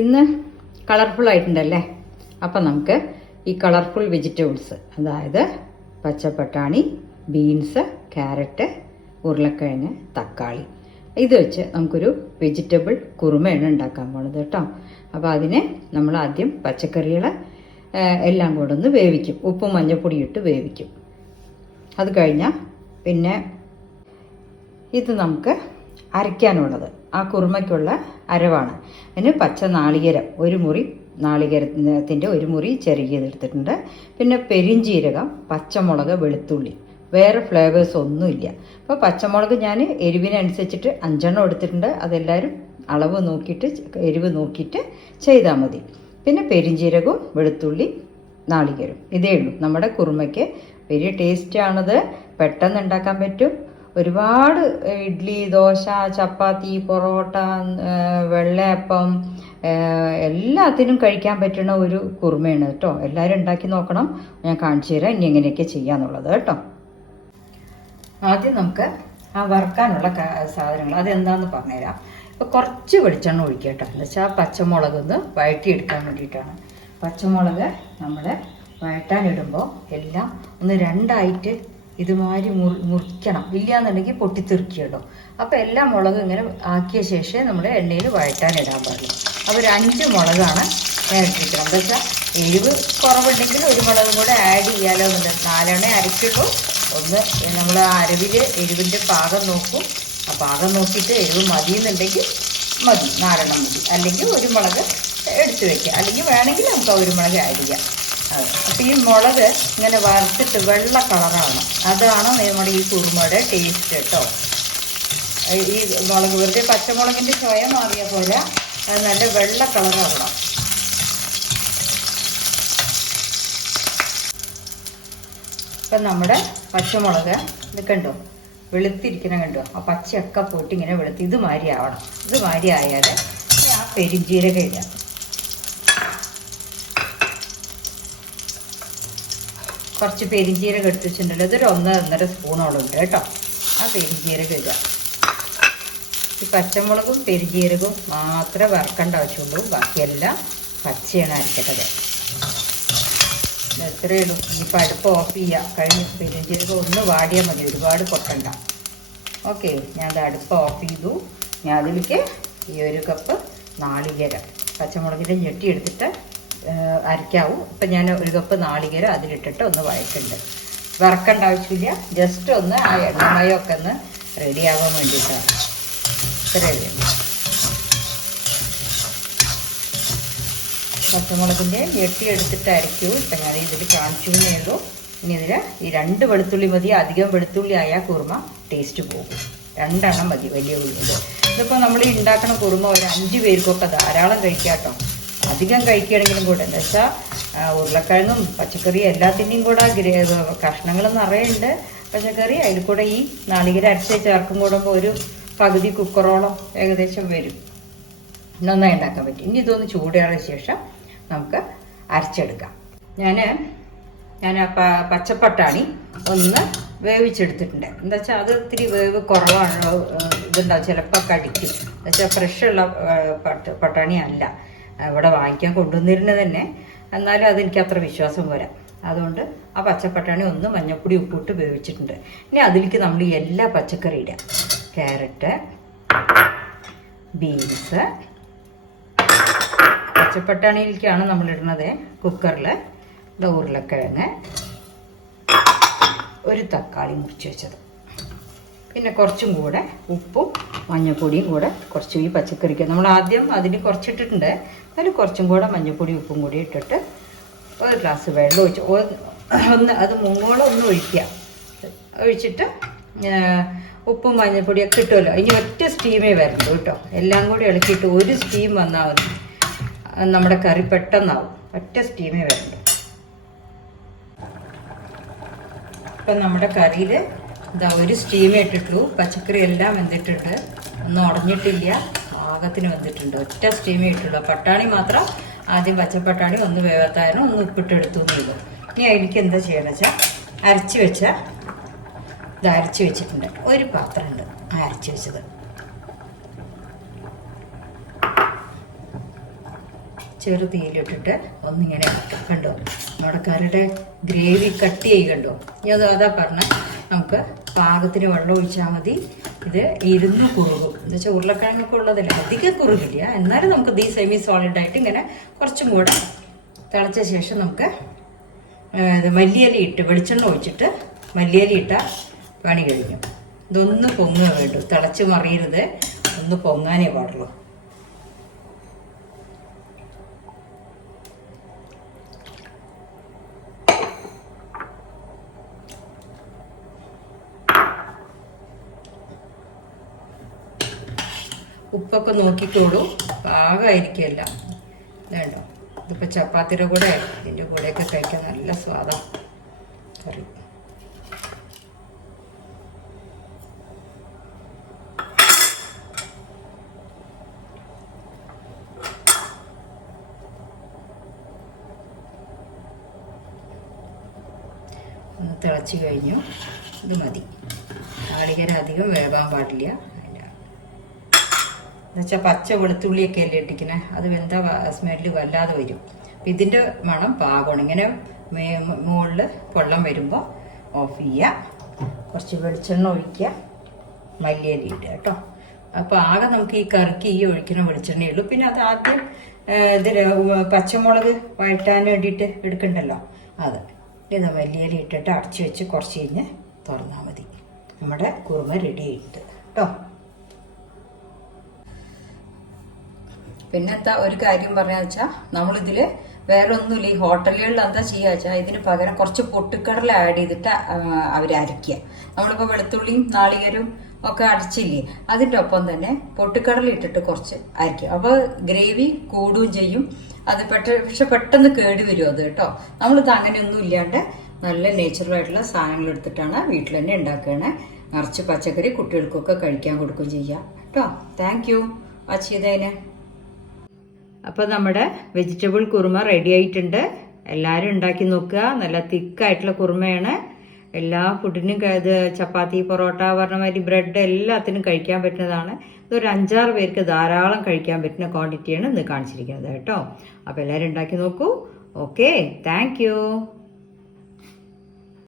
ഇന്ന് കളർഫുൾ ആയിട്ടുണ്ടല്ലേ. അപ്പം നമുക്ക് ഈ കളർഫുൾ വെജിറ്റബിൾസ്, അതായത് പച്ചപ്പട്ടാണി, ബീൻസ്, ക്യാരറ്റ്, ഉരുളക്കിഴങ്ങ്, തക്കാളി, ഇത് വെച്ച് നമുക്കൊരു വെജിറ്റബിൾ കുറുമയാണ് ഉണ്ടാക്കാൻ പോണത് കേട്ടോ. അപ്പോൾ അതിന് നമ്മൾ ആദ്യം പച്ചക്കറികൾ എല്ലാം കൂടെ ഒന്ന് വേവിക്കും, ഉപ്പും മഞ്ഞൾപ്പൊടി ഇട്ട് വേവിക്കും. അത് കഴിഞ്ഞാൽ പിന്നെ ഇത് നമുക്ക് അരയ്ക്കാനുള്ളത്, ആ കുറുമയ്ക്കുള്ള അരവാണ്. അതിന് പച്ച നാളികേരം, ഒരു മുറി നാളികേരത്തിൻ്റെ ഒരു മുറി ചെറുകിയതെടുത്തിട്ടുണ്ട്. പിന്നെ പെരിഞ്ചീരകം, പച്ചമുളക്, വെളുത്തുള്ളി, വേറെ ഫ്ലേവേഴ്സ് ഒന്നുമില്ല. അപ്പോൾ പച്ചമുളക് ഞാൻ എരിവിനനുസരിച്ചിട്ട് 5 എടുത്തിട്ടുണ്ട്. അതെല്ലാവരും അളവ് നോക്കിയിട്ട്, എരിവ് നോക്കിയിട്ട് ചെയ്താൽ മതി. പിന്നെ പെരിഞ്ചീരകവും വെളുത്തുള്ളി നാളികേരം, ഇതേ ഉള്ളൂ നമ്മുടെ കുറുമയ്ക്ക്. വലിയ ടേസ്റ്റാണത്, പെട്ടെന്ന് ഉണ്ടാക്കാൻ പറ്റും. ഒരുപാട് ഇഡ്ഡലി, ദോശ, ചപ്പാത്തി, പൊറോട്ട, വെള്ളയപ്പം എല്ലാത്തിനും കഴിക്കാൻ പറ്റുന്ന ഒരു കുറുമയാണ് കേട്ടോ. എല്ലാവരും ഉണ്ടാക്കി നോക്കണം. ഞാൻ കാണിച്ചു തരാം ഇനി എങ്ങനെയൊക്കെ ചെയ്യാന്നുള്ളത് കേട്ടോ. ആദ്യം നമുക്ക് ആ വറുക്കാനുള്ള സാധനങ്ങൾ അതെന്താന്ന് പറഞ്ഞുതരാം. ഇപ്പോൾ കുറച്ച് വെളിച്ചെണ്ണ ഒഴിക്കുക കേട്ടോ. എന്ന് വെച്ചാൽ പച്ചമുളക് ഒന്ന് വഴറ്റിയെടുക്കാൻ വേണ്ടിയിട്ടാണ്. പച്ചമുളക് നമ്മൾ വഴറ്റാനിടുമ്പോൾ എല്ലാം ഒന്ന് രണ്ടായിട്ട് ഇതുമാതിരി മുറിക്കണം, ഇല്ലയെന്നുണ്ടെങ്കിൽ പൊട്ടിത്തെറിക്കിയിടും. അപ്പോൾ എല്ലാ മുളകും ഇങ്ങനെ ആക്കിയ ശേഷം നമ്മൾ എണ്ണയിൽ വഴറ്റാനിടാൻ പാടില്ല. അപ്പോൾ ഒരു 5 മുളകാണ് ഞാൻ ഇട്ടിരിക്കണം. എന്താ വെച്ചാൽ എരിവ് കുറവുണ്ടെങ്കിൽ ഒരു മുളകും കൂടെ ആഡ് ചെയ്യാലോ എന്നുണ്ട്. 4 അരയ്ക്കുള്ളൂ. ഒന്ന് നമ്മൾ അരവിൽ എരിവിൻ്റെ പാകം നോക്കും. ആ പാകം നോക്കിയിട്ട് എരിവ് മതിയെന്നുണ്ടെങ്കിൽ മതി, 4 മതി. അല്ലെങ്കിൽ ഒരു മുളക് എടുത്ത് വയ്ക്കുക, അല്ലെങ്കിൽ വേണമെങ്കിൽ നമുക്ക് ഒരു മുളക് ആഡ് ചെയ്യാം. അപ്പോൾ ഈ മുളക് ഇങ്ങനെ വറുത്തിട്ട് വെള്ള കളറാണ്, അതാണ് നമ്മുടെ ഈ കുറുമയുടെ ടേസ്റ്റ് കേട്ടോ. ഈ മുളക് വെറുതെ പച്ചമുളകിൻ്റെ ചോയ മാറിയ പോലെ അത് നല്ല വെള്ള കളറാവണം. ഇപ്പം നമ്മുടെ പച്ചമുളക് ഇത് കണ്ടോ, വെളുത്തിരിക്കണ കണ്ടോ, ആ പച്ചയൊക്കെ പോയിട്ട് ഇങ്ങനെ വെളുത്ത് ഇതുമാതിരി ആവണം. ഇതുമാതിരി ആയാൽ ആ പെരിഞ്ചീരകം ഇടാം. കുറച്ച് പെരിഞ്ചീരകം എടുത്ത് വെച്ചിട്ടുണ്ടല്ലോ, ഇതൊരു 1-1.5 സ്പൂണോളം ഉണ്ട് കേട്ടോ. ആ പെരിഞ്ചീരകം ഇടുക. ഈ പച്ചമുളകും പെരിഞ്ചീരകവും മാത്രമേ വറുക്കേണ്ട ആവശ്യമുള്ളൂ, ബാക്കിയെല്ലാം പച്ചയാണ് അരക്കേണ്ടത്. എത്രയേ ഉള്ളൂ. ഇനിയിപ്പോൾ അടുപ്പ് ഓഫ് ചെയ്യുക, കഴിഞ്ഞ് പെരിഞ്ചീരകം ഒന്ന് വാടിയാൽ മതി, ഒരുപാട് കൊട്ടണ്ട. ഓക്കെ, ഞാൻ അത് അടുപ്പ് ഓഫ് ചെയ്തു. ഞാൻ അതിലേക്ക് ഈ 1 കപ്പ് നാളികേരം, പച്ചമുളകിൻ്റെ ഞെട്ടി എടുത്തിട്ട് അരയ്ക്കാവും. ഇപ്പം ഞാൻ 1 കപ്പ് നാളികേരം അതിലിട്ടിട്ട് ഒന്ന് വറക്കേണ്ട ആവശ്യമില്ല. ജസ്റ്റ് ഒന്ന് ആ എണ്ണമയമൊക്കെ ഒന്ന് റെഡിയാവാൻ വേണ്ടിയിട്ടാണ്. ഇത്രയേ ഉള്ളൂ. പച്ചമുളകിൻ്റെ ഞെട്ടി എടുത്തിട്ട് അരയ്ക്കൂ. ഇപ്പം ഞാൻ ഇതിൽ കാണിച്ചു എന്നേ ഉള്ളൂ. ഇനി ഇതിൽ ഈ 2 വെളുത്തുള്ളി മതി. അധികം വെളുത്തുള്ളി ആയാൽ കുറുമ ടേസ്റ്റ് പോകും. 2 എണ്ണം മതി വലിയ ഉള്ളി. ഇതിപ്പോൾ നമ്മൾ ഉണ്ടാക്കുന്ന കുറുമ ഒരു 5 പേർക്കൊക്കെ ധാരാളം കഴിക്കാം കേട്ടോ. അധികം കഴിക്കുകയാണെങ്കിലും കൂടെ, എന്താ വെച്ചാൽ ഉരുളക്കിഴങ്ങും പച്ചക്കറിയും എല്ലാത്തിൻ്റെയും കൂടെ കഷ്ണങ്ങൾ നിറയുണ്ട് പച്ചക്കറി. അതിൽ കൂടെ ഈ നാളികേരം അരച്ച് ചേർക്കും കൂടുമ്പോൾ ഒരു പകുതി കുക്കറോളം ഏകദേശം വരും. നന്നായി ഉണ്ടാക്കാൻ പറ്റും. ഇനി ഇതൊന്ന് ചൂടേറിയ ശേഷം നമുക്ക് അരച്ചെടുക്കാം. ഞാൻ പച്ചപ്പട്ടാണി ഒന്ന് വേവിച്ചെടുത്തിട്ടുണ്ട്. എന്താ വെച്ചാൽ അത് ഇത്തിരി വേവ് കുറവാണല്ലോ, ഇതുണ്ടാവും, ചിലപ്പോൾ കടിക്കും. എന്താ വെച്ചാൽ ഫ്രഷുള്ള പട്ടാണി അല്ല, ഇവിടെ വാങ്ങിക്കാൻ കൊണ്ടുവന്നിരുന്നത് തന്നെ. എന്നാലും അതെനിക്ക് അത്ര വിശ്വാസം പോരാ. അതുകൊണ്ട് ആ പച്ചപ്പട്ടാണി ഒന്ന് മഞ്ഞൾപ്പൊടി ഉപ്പിട്ട് വേവിച്ചിട്ടുണ്ട്. ഇനി അതിലേക്ക് നമ്മൾ എല്ലാ പച്ചക്കറി ഇടാം. ക്യാരറ്റ്, ബീൻസ്, പച്ചപ്പട്ടാണിയിലേക്കാണ് നമ്മളിടുന്നത്. കുക്കറിൽ ഉരുളക്കിഴങ്ങ്, ഒരു തക്കാളി മുറിച്ച് വെച്ചത്, പിന്നെ കുറച്ചും കൂടെ ഉപ്പും മഞ്ഞൾപ്പൊടിയും കൂടെ കുറച്ച് ഈ പച്ചക്കറിക്ക് നമ്മൾ ആദ്യം അതിന് കുറച്ചിട്ടിട്ടുണ്ട്. അതിൽ കുറച്ചും കൂടെ മഞ്ഞൾപ്പൊടി ഉപ്പും കൂടി ഇട്ടിട്ട് 1 ഗ്ലാസ് വെള്ളം ഒഴിച്ച് അത് മുങ്ങോളം ഒന്ന് ഒഴിക്കുക. ഒഴിച്ചിട്ട് ഉപ്പും മഞ്ഞൾപ്പൊടിയൊക്കെ ഇട്ടുമല്ലോ. ഇനി ഒറ്റ സ്റ്റീമേ വരണ്ടു കേട്ടോ. എല്ലാം കൂടി ഇളക്കിയിട്ട് ഒരു സ്റ്റീം വന്നാൽ മതി, നമ്മുടെ കറി പെട്ടെന്നാവും. ഒറ്റ സ്റ്റീമേ വരണ്ടു. ഇപ്പം നമ്മുടെ കറിയിൽ ഇതാ ഒരു സ്റ്റീമേ ഇട്ടിട്ടുള്ളൂ. പച്ചക്കറി എല്ലാം വെന്തിട്ടുണ്ട്, ഒന്നും ഉടഞ്ഞിട്ടില്ല, പാകത്തിന് വെന്തിട്ടുണ്ട്. ഒറ്റ സ്റ്റീമേ ഇട്ടുള്ളൂ. പട്ടാണി മാത്രം ആദ്യം പച്ചപ്പട്ടാണി ഒന്ന് വേവത്തായിരുന്നു, ഒന്ന് ഉപ്പിട്ടെടുത്തു ചെയ്തു. ഇനി അതിലേക്ക് എന്താ ചെയ്യണമെന്ന് വെച്ചാൽ ഇത് അരച്ച് വെച്ചിട്ടുണ്ട്. ഒരു പാത്രമുണ്ട് അരച്ച് വെച്ചത്. ചെറു തീയിലിട്ടിട്ട് ഒന്നിങ്ങനെ ഇളക്കാം. കണ്ടോ നമ്മുടെ കറിയുടെ ഗ്രേവി കട്ട് ചെയ്യുകണ്ടോ. ഇനി അതാ പറഞ്ഞ നമുക്ക് പാകത്തിന് വെള്ളം ഒഴിച്ചാൽ മതി. ഇത് ഇരുന്ന് കുറുകും. എന്ന് വെച്ചാൽ ഉരുളക്കിഴങ്ങൊക്കെ ഉള്ളതല്ലേ, അധികം കുറുകില്ല. എന്നാലും നമുക്ക് ഈ സെമി സോളിഡായിട്ട് ഇങ്ങനെ കുറച്ചും കൂടെ തിളച്ച ശേഷം നമുക്ക് ഇത് മല്ലിയില ഇട്ട് വെളിച്ചെണ്ണ ഒഴിച്ചിട്ട് മല്ലിയില ഇട്ടാൽ പണി കഴിഞ്ഞു. ഇതൊന്ന് പൊങ്ങുക വേണ്ടു, തിളച്ച് മറിയരുത്, ഒന്ന് പൊങ്ങാനേ പാടുള്ളൂ. ഉപ്പൊക്കെ നോക്കിക്കോളൂ, പാകമായിരിക്കുമല്ല. ഇതുണ്ടോ, ഇതിപ്പോൾ ചപ്പാത്തിയുടെ കൂടെ ഇതിൻ്റെ കൂടെയൊക്കെ കഴിക്കാൻ നല്ല സ്വാദാണ് കറി. ഒന്ന് തിളച്ച് കഴിഞ്ഞു. ഇത് മതി. നാളികേരം അധികം വേവാൻ പാടില്ല. എന്നുവെച്ചാൽ പച്ച വെളുത്തുള്ളിയൊക്കെ അല്ലേ ഇട്ടിക്കുന്നത്, അത് വെന്ത സ്മെല്ല് വല്ലാതെ വരും. അപ്പം ഇതിൻ്റെ മണം പാകണം. ഇങ്ങനെ മുകളിൽ പൊള്ളം വരുമ്പോൾ ഓഫ് ചെയ്യുക. കുറച്ച് വെളിച്ചെണ്ണ ഒഴിക്കുക, മല്ലിയില ഇടുക കേട്ടോ. അപ്പോൾ ആകെ നമുക്ക് ഈ കറിക്ക് ഈ ഒഴിക്കുന്ന വെളിച്ചെണ്ണയേ ഉള്ളൂ. പിന്നെ അത് ആദ്യം ഇതിൽ പച്ചമുളക് വഴറ്റാൻ വേണ്ടിയിട്ട് എടുക്കണ്ടല്ലോ, അത് ഇത് മല്ലിയില ഇട്ടിട്ട് അടച്ചു വെച്ച് കുറച്ച് കഴിഞ്ഞ് തുറന്നാൽ മതി. നമ്മുടെ കുറുമ റെഡി ആയിട്ട് കേട്ടോ. പിന്നെ എന്താ ഒരു കാര്യം പറയാന്ന് വെച്ചാൽ, നമ്മളിതിൽ വേറെ ഒന്നുമില്ല. ഈ ഹോട്ടലുകളിൽ എന്താ ചെയ്യുക വെച്ചാൽ, ഇതിന് പകരം കുറച്ച് പൊട്ടിക്കടല ആഡ് ചെയ്തിട്ട് അവർ അരയ്ക്കുക. നമ്മളിപ്പോൾ വെളുത്തുള്ളിയും നാളികേരവും ഒക്കെ അരച്ചില്ലേ, അതിൻ്റെ ഒപ്പം തന്നെ പൊട്ടിക്കടല ഇട്ടിട്ട് കുറച്ച് അരയ്ക്കും. അപ്പോൾ ഗ്രേവി കൂടുകയും ചെയ്യും. അത് പക്ഷെ പെട്ടെന്ന് കേടി വരും അത് കേട്ടോ. നമ്മളിത് അങ്ങനെയൊന്നും ഇല്ലാണ്ട് നല്ല നേച്ചുറലായിട്ടുള്ള സാധനങ്ങൾ എടുത്തിട്ടാണ് വീട്ടിൽ തന്നെ ഉണ്ടാക്കുകയാണ്. നിറച്ച് പച്ചക്കറി കുട്ടികൾക്കൊക്കെ കഴിക്കാൻ കൊടുക്കുകയും ചെയ്യാം കേട്ടോ. താങ്ക് യു വാച്ച് ചെയ്തതിന്. അപ്പോൾ നമ്മുടെ വെജിറ്റബിൾ കുറുമ റെഡി ആയിട്ടുണ്ട്. എല്ലാവരും ഉണ്ടാക്കി നോക്കുക. നല്ല തിക്കായിട്ടുള്ള കുറുമയാണ്. എല്ലാ ഫുഡിനും ഇത് ചപ്പാത്തി, പൊറോട്ട പറഞ്ഞ മാതിരി ബ്രെഡ് എല്ലാത്തിനും കഴിക്കാൻ പറ്റുന്നതാണ്. ഇതൊരു 5-6 പേർക്ക് ധാരാളം കഴിക്കാൻ പറ്റുന്ന ക്വാണ്ടിറ്റിയാണ് ഇന്ന് കാണിച്ചിരിക്കുന്നത് കേട്ടോ. അപ്പോൾ എല്ലാവരും ഉണ്ടാക്കി നോക്കൂ. Okay, thank you.